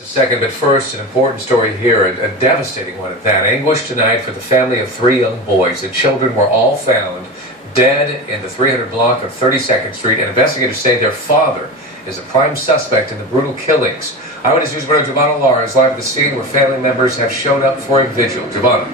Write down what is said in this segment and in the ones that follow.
A second, but first, an important story here, a devastating one at that. Anguish tonight for the family of 3 young boys. The children were all found dead in the 300 block of 32nd Street, and investigators say their father is a prime suspect in the brutal killings. Eyewitness News reporter Giovanna Lara is live at the scene where family members have shown up for a vigil. Giovanna.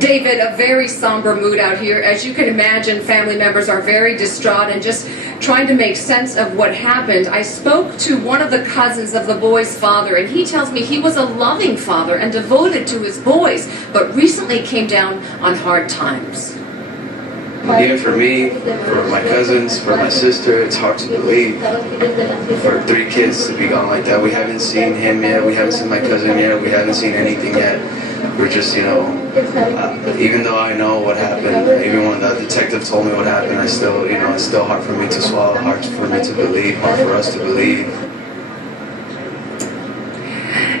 David, a very somber mood out here. As you can imagine, family members are very distraught and just trying to make sense of what happened. I spoke to one of the cousins of the boy's father, and he tells me he was a loving father and devoted to his boys, but recently came down on hard times. Even for me, for my cousins, for my sister, it's hard to believe. For 3 kids to be gone like that. We haven't seen him yet, we haven't seen my cousin yet, we haven't seen anything yet. We're just, even though I know what happened, even when the detective told me what happened, I still, it's still hard for me to swallow, hard for me to believe, hard for us to believe.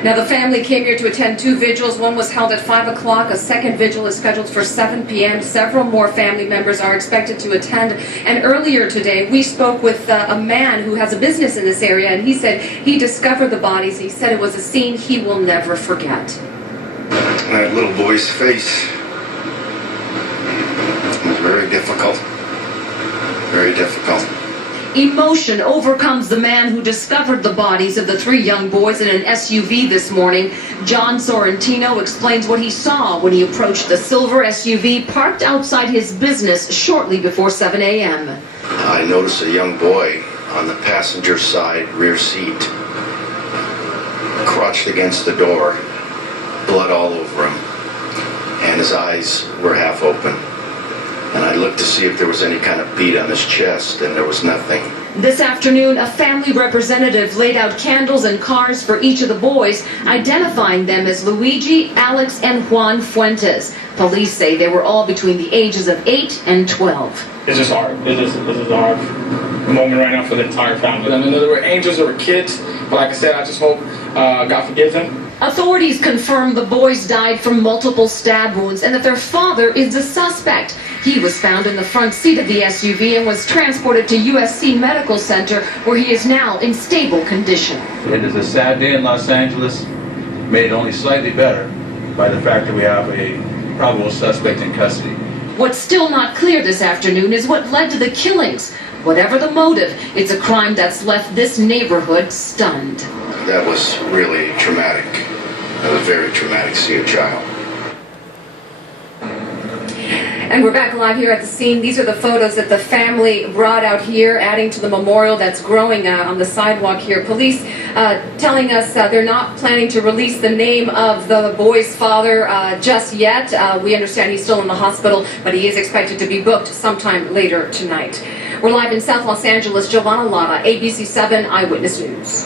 Now, the family came here to attend 2 vigils. One was held at 5 o'clock. A second vigil is scheduled for 7 p.m. Several more family members are expected to attend. And earlier today, we spoke with a man who has a business in this area, and he said he discovered the bodies. He said it was a scene he will never forget. That little boy's face was very difficult. Very difficult. Emotion overcomes the man who discovered the bodies of the 3 young boys in an SUV this morning. John Sorrentino explains what he saw when he approached the silver SUV parked outside his business shortly before 7 a.m. I noticed a young boy on the passenger side rear seat, crouched against the door, blood all over him, and his eyes were half open. And I looked to see if there was any kind of bead on his chest, and there was nothing. This afternoon, a family representative laid out candles and cards for each of the boys, identifying them as Luigi, Alex, and Juan Fuentes. Police say they were all between the ages of 8 and 12. It's just hard. This is a hard moment right now for the entire family. I mean, there were angels, there were kids, but like I said, I just hope God forgives them. Authorities confirm the boys died from multiple stab wounds and that their father is the suspect. He was found in the front seat of the SUV and was transported to USC Medical Center, where he is now in stable condition. It is a sad day in Los Angeles, made only slightly better by the fact that we have a probable suspect in custody. What's still not clear this afternoon is what led to the killings. Whatever the motive, it's a crime that's left this neighborhood stunned. That was really traumatic. That was very traumatic to see a child. And we're back live here at the scene. These are the photos that the family brought out here, adding to the memorial that's growing on the sidewalk here. Police telling us they're not planning to release the name of the boy's father just yet. We understand he's still in the hospital, but he is expected to be booked sometime later tonight. We're live in South Los Angeles. Giovanna Lara, ABC 7 Eyewitness News.